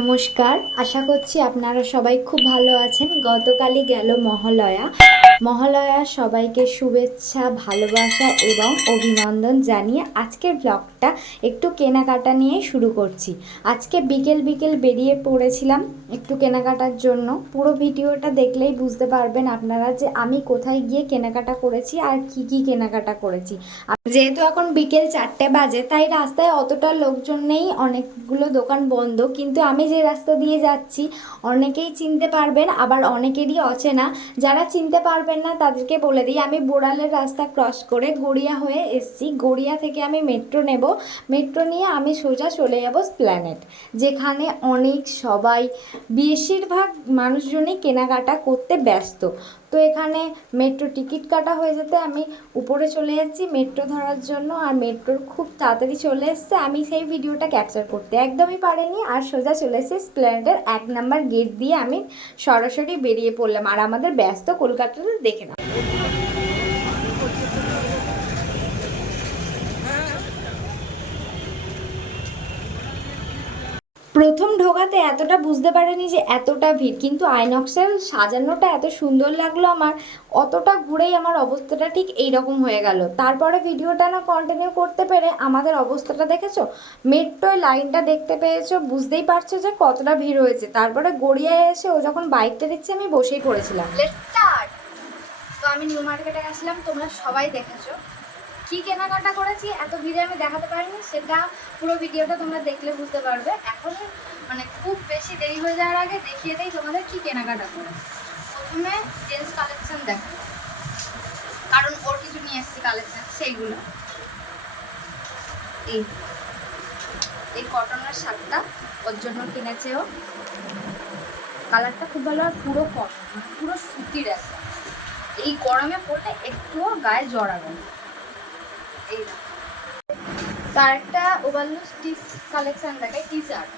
নমস্কার, আশা করছি আপনারা সবাই খুব ভালো আছেন। গতকালই গেল মহালয়া। মহালয়ার সবাইকে শুভেচ্ছা, ভালোবাসা এবং অভিনন্দন জানিয়ে আজকের ব্লগটা একটু কেনাকাটা নিয়ে শুরু করছি। আজকে বিকেল বিকেল বেরিয়ে পড়েছিলাম একটু কেনাকাটার জন্য। পুরো ভিডিওটা দেখলেই বুঝতে পারবেন আপনারা যে আমি কোথায় গিয়ে কেনাকাটা করেছি আর কি কি কেনাকাটা করেছি। যেহেতু এখন বিকেল 4টে বাজে, তাই রাস্তায় অতটা লোকজন নেই, অনেকগুলো দোকান বন্ধ। কিন্তু আমি যে রাস্তা দিয়ে যাচ্ছি অনেকেই চিনতে পারবেন, আবার অনেকেরই অচেনা। যারা চিনতে পারবেন না তাদেরকে বলে দিই, আমি বোড়ালের রাস্তা ক্রস করে গড়িয়া হয়ে এসছি। গড়িয়া থেকে আমি মেট্রো নেব, মেট্রো নিয়ে আমি সোজা চলে যাব স্প্ল্যানেড, যেখানে অনেক সবাই বেশিরভাগ মানুষজনই কেনাকাটা করতে ব্যস্ত। তো এখানে মেট্রো টিকিট কাটা হয়ে যেতে আমি উপরে চলে যাচ্ছি মেট্রো ধরার জন্য। আর মেট্রোর খুব তাড়াতাড়ি চলে এসছে, আমি সেই ভিডিওটা ক্যাপচার করতে একদমই পারিনি। আর সোজা চলে এসেছি স্প্ল্যানেডের 1 নম্বর গেট দিয়ে আমি সরাসরি বেরিয়ে পড়লাম। আর আমাদের ব্যস্ত কলকাতাটা দেখে না। প্রথম ঢোকাতে এতটা বুঝতে পারিনি যে এতটা ভিড়, কিন্তু আইনক্সের সাজানোটা এত সুন্দর লাগলো আমার। অতটা ঘুরেই আমার অবস্থাটা ঠিক এইরকম হয়ে গেল। তারপরে ভিডিওটা না কন্টিনিউ করতে পেরে আমাদের অবস্থাটা দেখেছো, মেট্রোয় লাইনটা দেখতে পেয়েছো, বুঝতেই পারছো যে কতটা ভিড় হয়েছে। তারপরে গড়িয়ায় এসে ও যখন বাইকটা দিচ্ছে আমি বসেই পড়েছিলাম। তো আমি নিউ মার্কেটে গেছিলাম, তোমরা সবাই দেখেছো। কি কেনাকাটা করেছি এত ভিড়ে আমি দেখাতে পারিনি, সেটা পুরো ভিডিওটা তোমরা দেখলে বুঝতে পারবে। এখন খুব বেশি দেরি হয়ে যাওয়ার আগে দেখিয়ে দেই তোমাদের কি কেনাকাটা করেছি। প্রথমে জেন্টস কালেকশন দেখো, কারণ ওর কিছু নিয়ে এসেছি কালেকশন, সেইগুলো। এই কটনের শার্টটা ওর জন্য কিনেছে ও। কালারটা খুব ভালো, আর পুরো কটন, পুরো সুতির আছে। এই গরমে পড়লে একটুও গায়ে জড়াবে না। এই তার একটা ওভারলুজ টি কালেকশন দেখে, টি শার্ট।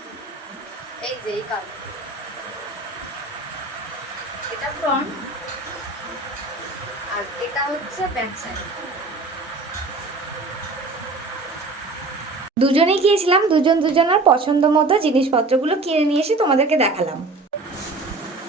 এই যে এই কালার, এটা ফ্রন্ট আর এটা হচ্ছে ব্যাক সাইড। দুজনেই গিয়েছিলাম, দুজনের পছন্দ মতো জিনিসপত্রগুলো কিনে নিয়ে এসে তোমাদেরকে দেখালাম।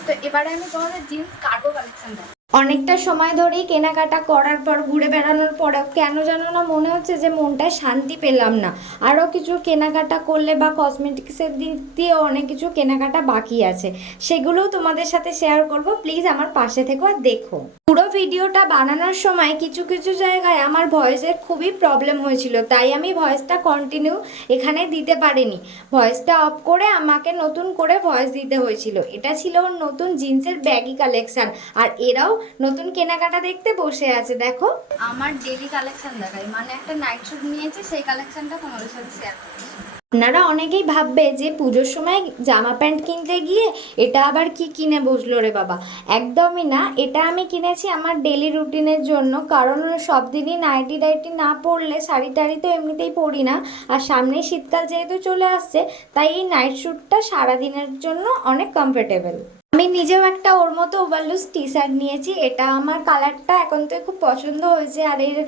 তো এবারে আমি তোমাদের জিন্স কার্গো কালেকশন দেখাবো। অনেকটা সময় ধরেই কেনাকাটা করার পর, ঘুরে বেড়ানোর পরেও কেন জানো না মনে হচ্ছে যে মনটায় শান্তি পেলাম না। আরও কিছু কেনাকাটা করলে বা কসমেটিক্সের দিক দিয়েও অনেক কিছু কেনাকাটা বাকি আছে, সেগুলোও তোমাদের সাথে শেয়ার করব। প্লিজ আমার পাশে থেকো আর দেখো। পুরো ভিডিওটা বানানোর সময় কিছু কিছু জায়গায় আমার ভয়েসের খুবই প্রবলেম হয়েছিল, তাই আমি ভয়েসটা কন্টিনিউ এখানে দিতে পারিনি। ভয়েসটা অফ করে আমাকে নতুন করে ভয়েস দিতে হয়েছিল। এটা ছিল ওর নতুন জিন্সের ব্যাগি কালেকশন, আর এরাও নতুন কেনাকাটা দেখতে বসে আছে। দেখো আমার ডেলি কালেকশন দেখাই, একটা নাইট স্যুট নিয়েছে, সেই কালেকশনটা তোমাদের সাথে শেয়ার করছি। আপনারা অনেকেই ভাববে যে পুজোর সময় জামা প্যান্ট কিনতে গিয়ে এটা আবার কি কিনে বসলো রে বাবা। একদমই না, এটা আমি কিনেছি আমার ডেলি রুটিনের জন্য। কারণ সব দিনই নাইটি টাইটি না পরলে, শাড়ি টাড়ি তো এমনিতেই পরি না, আর সামনে শীতকাল যেহেতু চলে আসছে, তাই এই নাইট স্যুটটা সারাদিনের জন্য অনেক কমফোর্টেবল। আমি নিজেও একটা ওর মতো ওভারলুজ টি শার্ট নিয়েছি। এটা আমার কালারটা এখন তো খুব পছন্দ হয়েছে, আর এর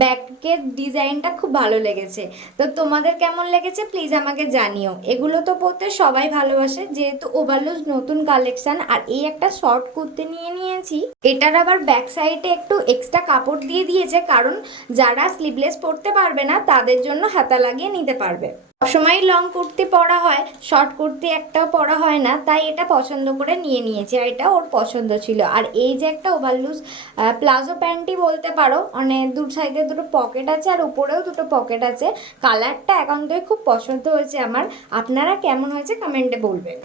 ব্যাকের ডিজাইনটা খুব ভালো লেগেছে। তো তোমাদের কেমন লেগেছে প্লিজ আমাকে জানিও। এগুলো তো পরতে সবাই ভালোবাসে, যেহেতু ওভারলুজ নতুন কালেকশন। আর এই একটা শর্ট কুর্তি নিয়ে নিয়েছি, এটার আবার ব্যাক সাইডে একটু এক্সট্রা কাপড় দিয়ে দিয়েছে, কারণ যারা স্লিভলেস পরতে পারবে না তাদের জন্য হাতা লাগিয়ে নিতে পারবে। সবসময় লং কুর্তি পরা হয়, শর্ট কুর্তি একটাও পরা হয় না, তাই এটা পছন্দ করে নিয়ে নিয়েছি। আর এটা ওর পছন্দ ছিল। আর এই যে একটা ওভারলুজ প্লাজো প্যান্টই বলতে পারো, দু সাইডে দুটো পকেট আছে আর উপরেও দুটো পকেট আছে। কালারটা একান্তই খুব পছন্দ হয়েছে আমার। আপনারা কেমন হয়েছে কমেন্টে বলবেন।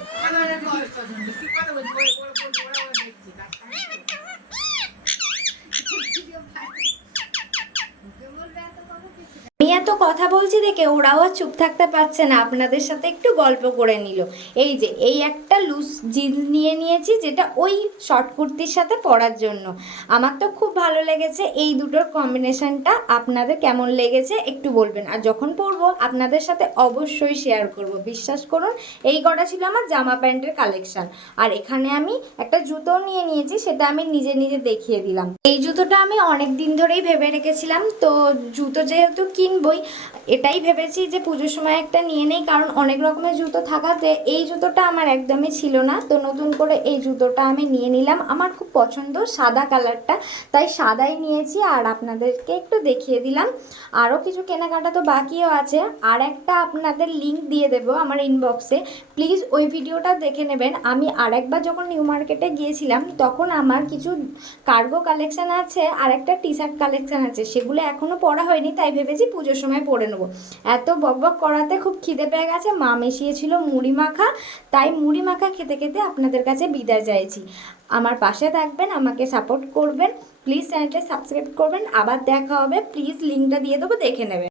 আমি এত কথা বলছি দেখে ওরাও আর চুপ থাকতে পারছে না, আপনাদের সাথে একটু গল্প করে নিল। এই যে এই একটা লুজ জিন্স নিয়ে নিয়েছি, যেটা ওই শর্ট কুর্তির সাথে পরার জন্য। আমার তো খুব ভালো লেগেছে এই দুটোর কম্বিনেশনটা। আপনাদের কেমন লেগেছে একটু বলবেন, আর যখন পরবো আপনাদের সাথে অবশ্যই শেয়ার করব। বিশ্বাস করুন, এই কটা ছিল আমার জামা প্যান্টের কালেকশন। আর এখানে আমি একটা জুতোও নিয়ে নিয়েছি, সেটা আমি নিজে নিজে দেখিয়ে দিলাম। এই জুতোটা আমি অনেক দিন ধরেই ভেবে রেখেছিলাম, তো জুতো যেহেতু কিনবো নিবই। এটাই ভেবেছি যে পুজোর সময় একটা নিয়ে নেই, কারণ অনেক রকমের জুতো থাকাতে এই জুতোটা আমার একদমই ছিল না। তো নতুন করে এই জুতোটা আমি নিয়ে নিলাম, আমার খুব পছন্দ সাদা কালারটা, তাই সাদাই নিয়েছি। আর আপনাদেরকে একটু দেখিয়ে দিলাম। আরও কিছু কেনাকাটা তো বাকিও আছে, আর একটা আপনাদের লিঙ্ক দিয়ে দেবো আমার ইনবক্সে, প্লিজ ওই ভিডিওটা দেখে নেবেন। আমি আরেকবার যখন নিউ মার্কেটে গিয়েছিলাম তখন আমার কিছু কার্গো কালেকশান আছে আর একটা টি শার্ট কালেকশান আছে, সেগুলো এখনও পরা হয়নি, তাই ভেবেছি পুজোর সময় পরে নেবো। এত বকবক করাতে খুব খিদে পেয়ে গেছে, মা মিশিয়েছিল মুড়ি মাখা, তাই মুড়ি মাখা খেতে খেতে আপনাদের কাছে বিদায় চাইছি। আমার পাশে থাকবেন, আমাকে সাপোর্ট করবেন, প্লিজ চ্যানেলটা সাবস্ক্রাইব করবেন। আবার দেখা হবে, প্লিজ লিঙ্কটা দিয়ে দেবো, দেখে নেবেন।